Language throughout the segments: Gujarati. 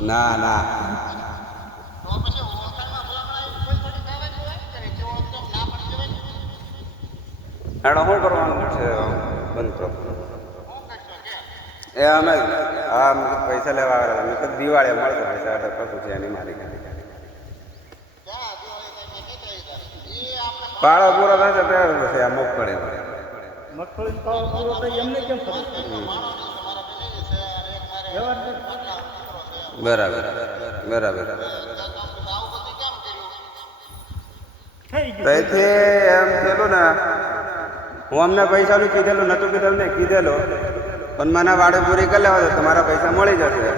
ના ના એનો શું કરવાનું છે બંધ કરો એ અમે હા પૈસા લેવા આવેલા મેં તો દિવાળીએ મળશે પૈસા એટલે કશું છે એની મારી પાળો પૂરો થશે ત્યારે થશે આ મગફળી મગફળી પાળો પૂરો થાય એમને કેમ ખબર બરાબર બરાબર તેથી એમ થયેલું ને હું અમને પૈસાનું કીધેલું નહોતું કીધેલું ને કીધેલું પણ મને વાડે પૂરી કરી લેવા દો તમારા પૈસા મળી જશે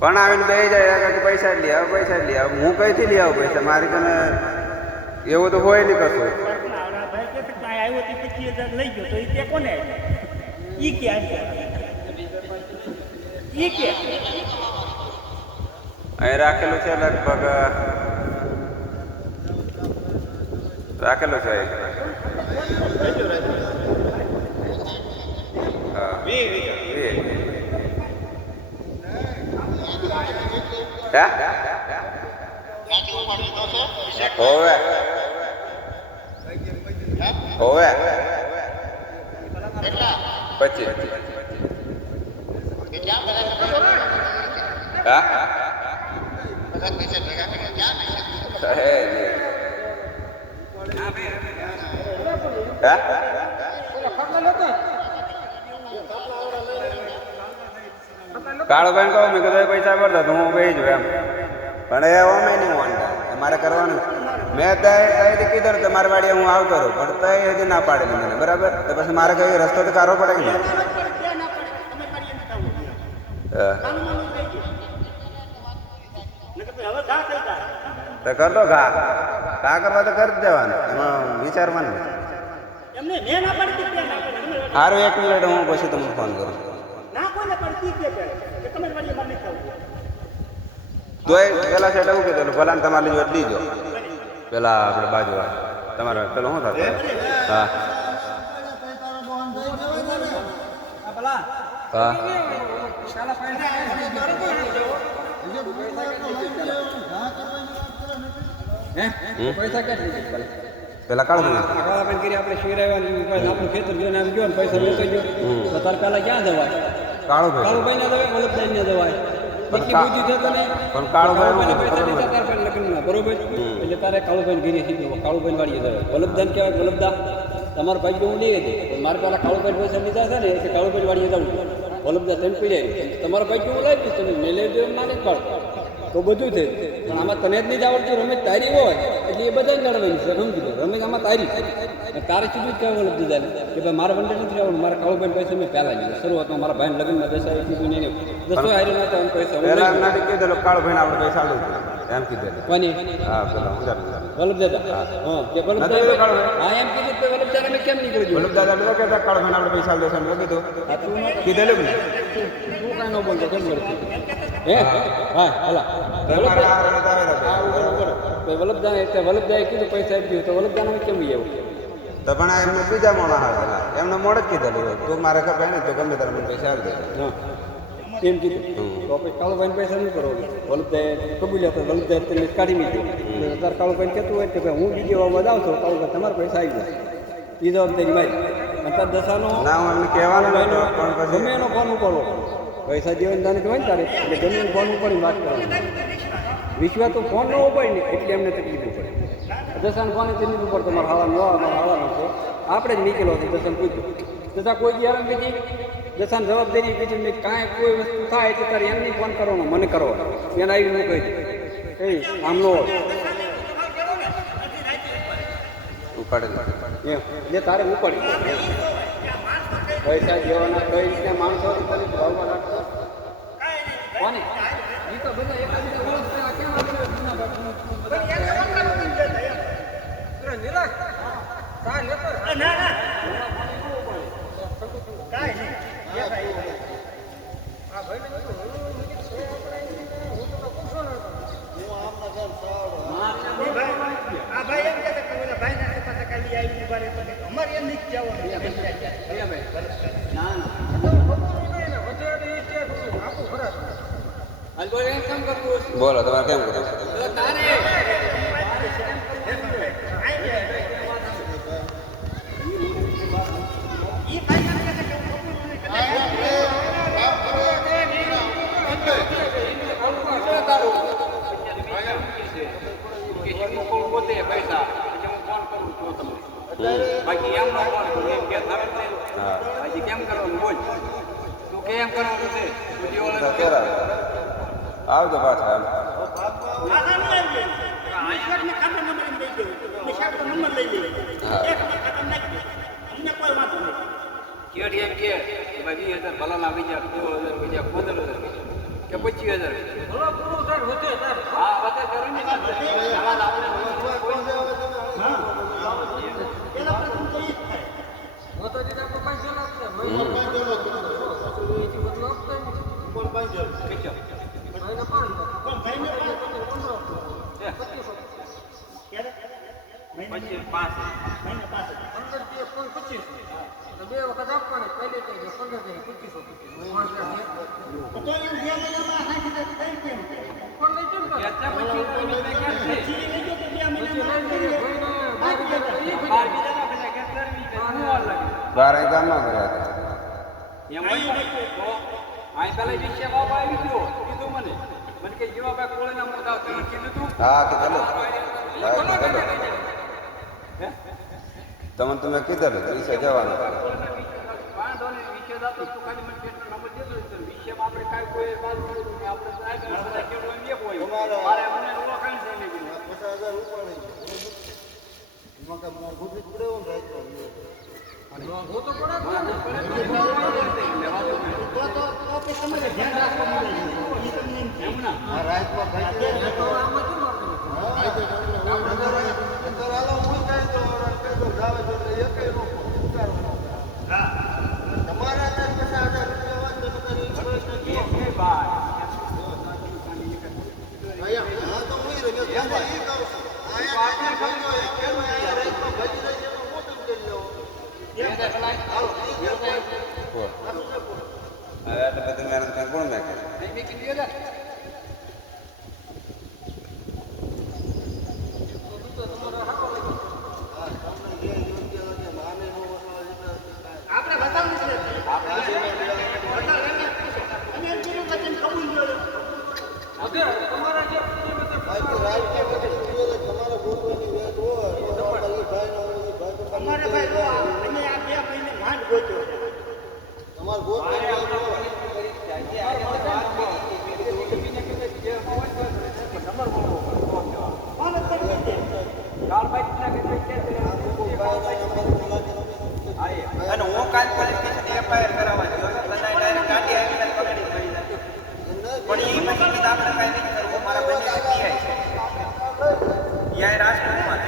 પણ આવીને બે જાય કે પૈસા જ લઈ આવો પૈસા જ લઈ આવો હું કઈથી લઈ આવું પૈસા મારી તને એવું તો હોય નહીં કશું લઈ ગયો તો એ કોને ઈ કે અહીં રાખેલું છે લગભગ રાખેલું છે હોવે હોવે 25 હા કાળો ભાઈ કહું મેં કીધું પૈસા ભરતા તો હું ભાઈ છું એમ પણ એ અમે નહીં વાંધા તમારે કરવાનું મેં તય કીધું તમારી વાડીએ હું આવતો રહું પણ તય હજી ના પાડેલી મને બરાબર તો પછી મારે કઈ રસ્તો તો કાઢવો પડે કે તો કર દો ઘા કરવા તો કરી જ દેવાનું એમાં વિચારવાનું સારું 1 મિનિટ હું પછી તમને ફોન કરું તોય પેલા સેટ એવું કીધું ભલા તમારે લીધો લીજો પેલા આપણે બાજુ તમારે પેલો શું થતું હા હા પેલા કાળું આપણે શિરાવાનું ખેતર જોઈને આમ ગયો પૈસા લેતો ગયો તો તાર પેલા ક્યાં જવાય કાળુભાઈ ના જવાય વલ્લભભાઈ ના જવાય એટલી બુદ્ધિ થતો ને પણ કાળુભાઈ લગ્નમાં બરોબર એટલે તારે કાળુભાઈ ઘેરી સીધું કાળુભાઈ વાળીએ જવાય વલ્લભદાન કહેવાય વલ્લભદા તમારા ભાઈ હું લઈ હતી મારે પેલા કાળુભાઈ પૈસા લીધા છે ને એટલે કાળુભાઈ વાળીએ જવું વલ્લભદા તેમ પીડાય તમારા ભાઈ હું લાવી તમે મેં લઈ દઉં ના જ પાડો તો બધું થયું પણ આમાં તને જ નહીં જ આવડતું રમેશ તારી હોય એટલે એ બધા લડવાની છે સમજી લો રમેશ આમાં તારી તારે સીધું જ કહેવું દીધા કે ભાઈ મારા બંને નથી આવવાનું મારા કાળુભાઈ પૈસા મેં પહેલા લીધા શરૂઆતમાં મારા ભાઈને લગ્નમાં દસાઈ કીધું નહીં દસો હારી નતા પૈસા કીધેલો કાળુભાઈને આપણે પૈસા આલું એમ કીધેલું કોની હા પેલા વલ્લભ દાદા હા કે વલ્લભ હા એમ કીધું કે વલ્લભ દાદા મેં કેમ નહીં કર્યું વલ્લભ દાદા ને કહેતા કાળુભાઈને આપણે પૈસા આલ દેશે કીધું કીધેલું ને તું કાંઈ ન બોલતો કેમ બોલતી હે હા ભલા વલ્લભદાએ કીધું પૈસા આપી તો વલ્લભદાને કેમ એવું તો પણ એમને બીજા મોડા આવેલા એમને મોડ જ કીધેલું તું મારે ખબર ને તો ગમે તારે મને પૈસા આપી દે એમ કીધું તો પછી કાળુભાઈને પૈસા નહીં કરો વલ્લભદાએ કબૂલ્યા તો વલ્લભદાએ તેને કાઢી મૂક્યું તાર કાળુભાઈને કહેતું હોય કે ભાઈ હું બીજી વાર જાઉં છું કાળુભાઈ તમારા પૈસા આવી જાય એ જવાબદારી મારી અત્યારે દશાનો ના હું એમને કહેવાનું ગમે એનો ફોન ઉપાડો પૈસા જીવન દાન કહેવાય ને તારે એટલે ગમે એનો ફોન ઉપાડીને વાત કરવાની વિશ્વા તો ફોન ન ઉપાડી ને એટલે એમને તકલીફ પડે દશાને ફોન તકલીફ ઉપર તમારા હાળાનો છે આપણે જ નીકળ્યો હતો દશાને પૂછ્યું દશા કોઈ દી હેરાન નથી દશાને જવાબદારી કીધી મેં કાંઈ કોઈ વસ્તુ થાય એટલે તારે એમ નહીં ફોન કરવાનો મને કરવાનો એને આવી હું કહી દઉં એ આમ ન હોય ઉપાડે એમ જે તારે ઉપાડી પૈસા દેવાના કઈ રીતના માણસો ભાવમાં રાખતો કોને એ તો બધા એકાબીજા ઓળખતા કેમ અમારે એમ નહીં જવાનું હાલ બોલ એમ કેમ કરવું બોલો તમારે કેમ કરો તો તારે બાકી એમ ના બોલ એમ કે ના હા બાકી કેમ કરવાનું બોલ તું કેમ કરવાનું છે તો કેરા આવજો પાછા એમ કેટ એમ કે ભાઈ 20,000 ભલાના બીજા 16,000 બીજા 15,000 કે 25,000 હા વાત કરો ને આવાજ આપણે બે વખત આપવાની પહેલી કઈ 15,000 બારે ગામમાં કર્યા હતા આ પેલા વિશે બાબા આવી ગયો કીધું મને કે જેવા ભાઈ કોળીના મોઢા તમે કીધું તું હા કીધેલું તમને તમે કીધેલું વિશે જવાનું એટલે બધું મહેનત કરી કોણ મેં કરી આપણે બતાવવું છે તમારા જે અમારે ભાઈ જો અમે આ 2 મહિને માંડ ગોત્યો તમાર અને હું કાલ પોલીસ સ્ટેશન એફઆઈઆર કરાવવાની ડાયરેક્ટ ગાડી આવીને પકડી ગઈ પણ એ પછી આપણે કાંઈ નહીં કરવું મારા બંને પીઆઈ છે યાર રાજકોટમાં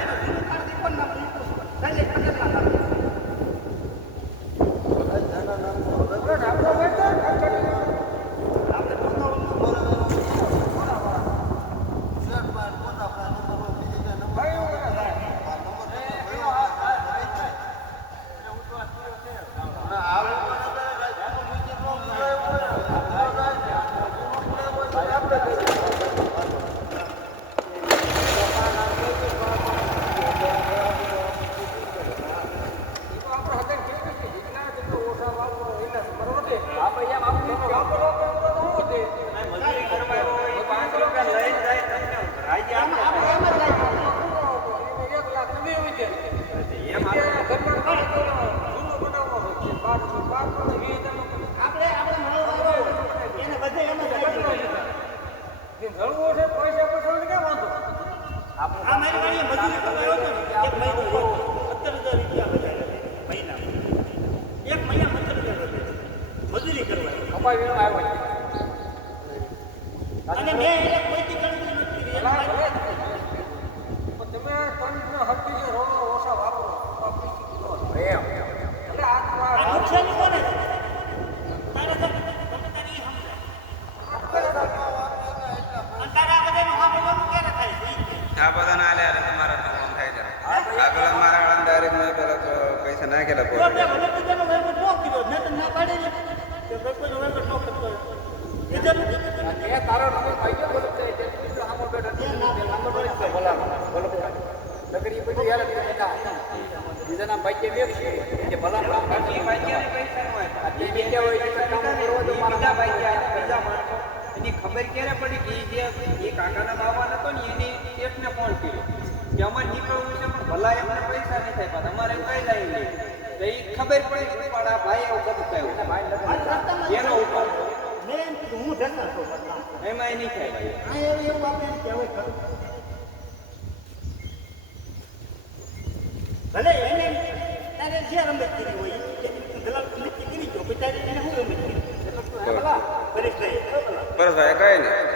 મજૂરી કરવા અને મેં એક પૈકી ગણતરી નથી કરી તમે કંઈક હપ્તી રોડો ઓછા વાપરો એટલે આ નુકસાની કોને તારે તમે તારી આ બધાને આલે આલે તમારા તો કામ થાય છે આગળ મારા વાળા ડાયરેક્ટ મેં પેલા પૈસા નાખેલા પોતે મેં તો ના પાડી કે કોઈ વેગટ નો કરતો કીધું નથી. એ તારો નંબર ભાઈ ગયો બોલો તે બીજો આમો બેઠો તે નંબર બોલી તો બોલા બોલો નગર ઈ બધું યાર બીજા નામ ભાઈ કે વેક છે કે ભલા બાકી ભાઈ કે પૈસા નો હોય આ જે કે હોય એ કામ કરવા દો મારા ભાઈ કે બીજા માણસો એની ખબર ક્યારે પડી કે જે એ કાકાના બાવા નતો ને એની શેઠને ફોન કર્યો કે અમારે નીકળવું છે પણ ભલા એમને પૈસા નહીં થાય પણ અમારે કઈ જાય નહીં તો એ ખબર પડી પણ આ ભાઈ એવું બધું કહ્યું એનો ઉપર મેં એમ કીધું હું ધરતા છું એમાં એ નહીં થાય ભાઈ આ એવું આપણે એમ કહેવાય ખરું. ભલે એને તારે જે રમત કરી હોય એ દલાલ નક્કી કરી દો પછી તારે એને શું રમત કરી પરેશભાઈ પરસભાઈ કઈ નહીં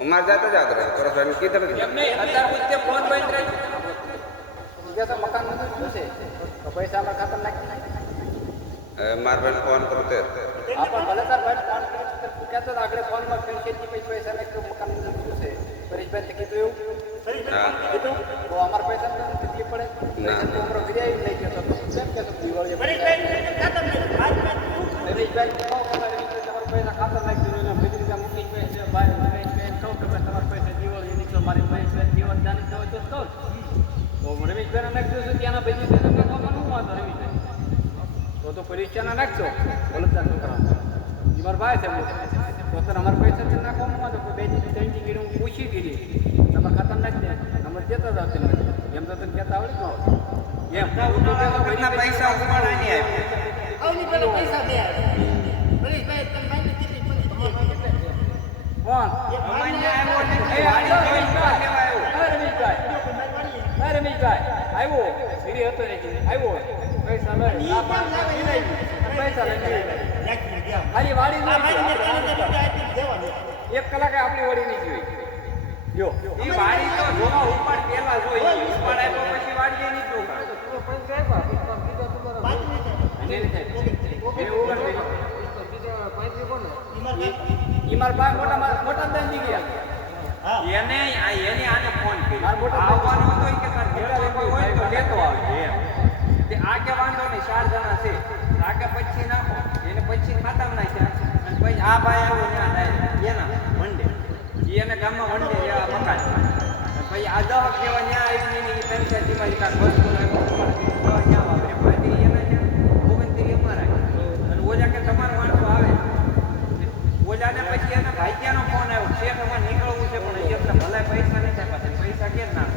ઉમાર જાતે જ આગળ પરસભાઈ કીધું નથી એમ નહીં અત્યારે પૂછતે ફોન બંધ રહી જશે મકાન નથી શું છે તો પૈસા અમે ખાતર નાખી મારા ભાઈને ફોન કરું તે હા પણ ભલે તાર ભાઈ ફોન કરી કહેતો તો આગળ ફોનમાં ફેર ખેતી પછી પૈસા નાખ્યો મકાન નથી શું છે પરેશભાઈ કીધું એવું હા કીધું તો અમારા પૈસા નથી તકલીફ પડે પૈસા તો અમારો ઘરે આવી લઈ ગયો તો કેમ કે દિવાળી પરેશભાઈ ખાતર નહીં વાત રમેશભાઈ કહો કે તમારા પૈસા ખાતર નાખી દીધું ને ભેગી રીતે મૂકી પૈસા ભાઈ રમેશભાઈ કહો કે તમારા પૈસા દિવાળી નીકળો મારી પૈસા જીવન જાણી તો તો કહો તો રમેશભાઈ નાખી દઉં ત્યાંના ભેગી પૈસા નાખવામાં શું વાંધો રમેશભાઈ તો પરીક્ષાના નાખજો વલભદાન કરવાનું એ મારા ભાઈ છે પોતાના અમારા પૈસા નાખવામાં વાંધો કોઈ બે ત્રણ ગીરી હું પૂછી ગીરી તમારા ખાતા નાખી દે નંબર દેતા જાવ તમે એમ તો તને કહેતા આવડે ને એમ પૈસા ઉપાડવાની આવી આવની પેલો પૈસા દે પરેશભાઈ તમે માની કેટલી પડી કોણ રમેશભાઈ આવ્યો ફીરી હતો ને આવ્યો પૈસા લઈ પૈસા લઈ ખાલી વાડી એક કલાકે આપણી વાડી નહીં જોઈ જો એ વાડી તો જોવા ઉપાડ પેલા જોઈ ઉપાડ આપ્યો પછી વાડી નહીં જોવા ઈમાર બા મોટા બેન દી ગયા એને આને ફોન કર્યો આવવાનો હતો કે તાર ઘરે હોય તો લેતો આવજે એમ તે આ કે વાંધો નહીં 4 જણા છે આ કે પછી નાખો એને પછી ખાતામાં નાખ્યા અને પછી આ ભાઈ આવ્યો ત્યાં ડાયરેક્ટ એના વંડે એને ગામમાં વંડે આ મકાન પછી આ 10 કેવા ન્યા આવી ની પંચાયતી માં કાક વસ્તુ નાખો ન્યા વાપરે પછી એના ઓગણત્રીસ અમારા અને ઓજા કે તમારો માણસો આવે ઓજાને પછી એના ભાઈજાનો ફોન આવ્યો છે તમારે નીકળવું છે પણ હજી આપણે ભલાય પૈસા નહીં થાય પાછા પૈસા કેમ ના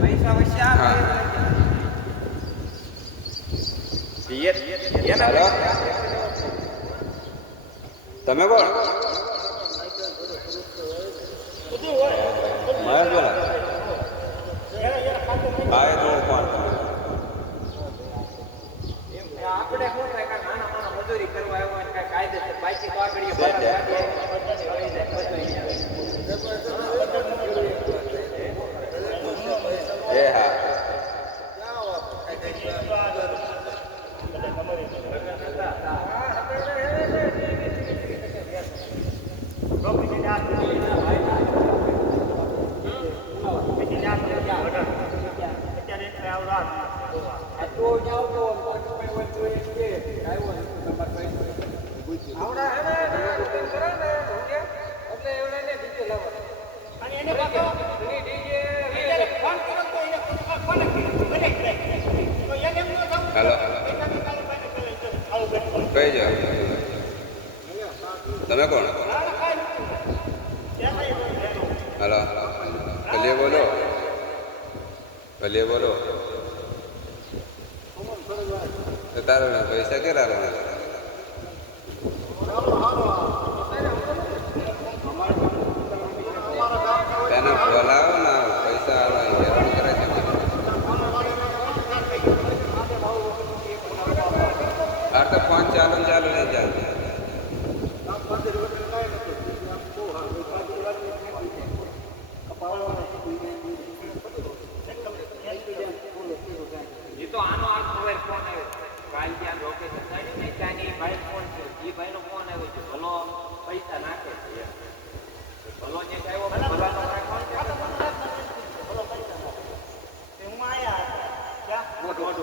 પૈસા વચ્ચે આ તમે કોણ મહેશ બોલા હા એ તો કોણ આપણે શું થાય કે નાના નાના મજૂરી કરવા આવ્યો હોય કાંઈ કાયદેસર બાઈક તો આગળ એ હા કઈ જાઓ તમે કોણ હલો કલીએ બોલો તારા પૈસા કેટલા લેવાના એને બોલાવો ને પૈસા હેરાન કરે છે આ તો ફોન ચાલુ નહીં ચાલતું એ તો આનો આ ખબર ફોન આવ્યો કાલ ત્યાં લોકેશન કાઢ્યું ને ત્યાંની ભાઈ ફોન છે એ ભાઈનો ફોન આવ્યો છે ભલો પૈસા નાખે છે ભલો જે આવ્યો ભલાનો ફોન છે હું આયા મોટું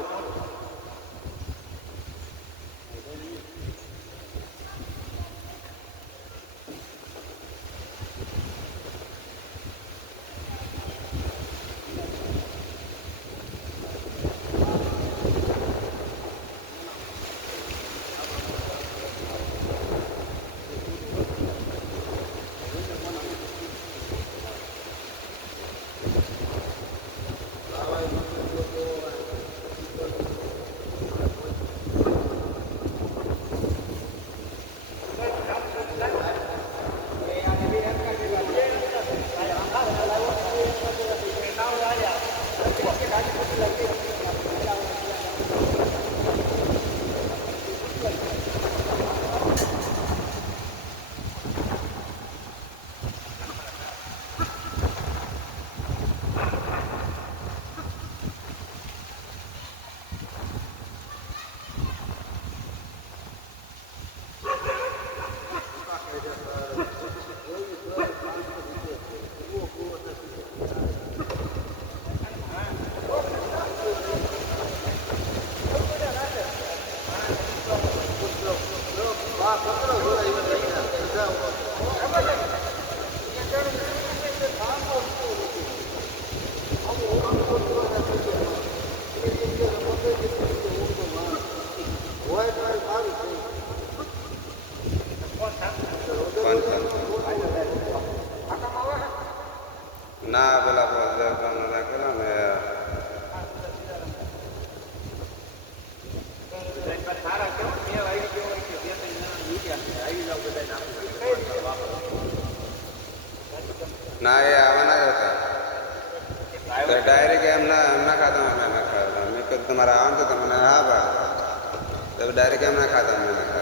ના એ આવવાના જ હતા તો ડાયરેક્ટ એમના ખાતામાં મેં નાખ્યા હતા મેં કીધું તમારે આવવાનું તો મને હા ભાઈ તો ડાયરેક્ટ એમના ખાતામાં મેં નાખ્યા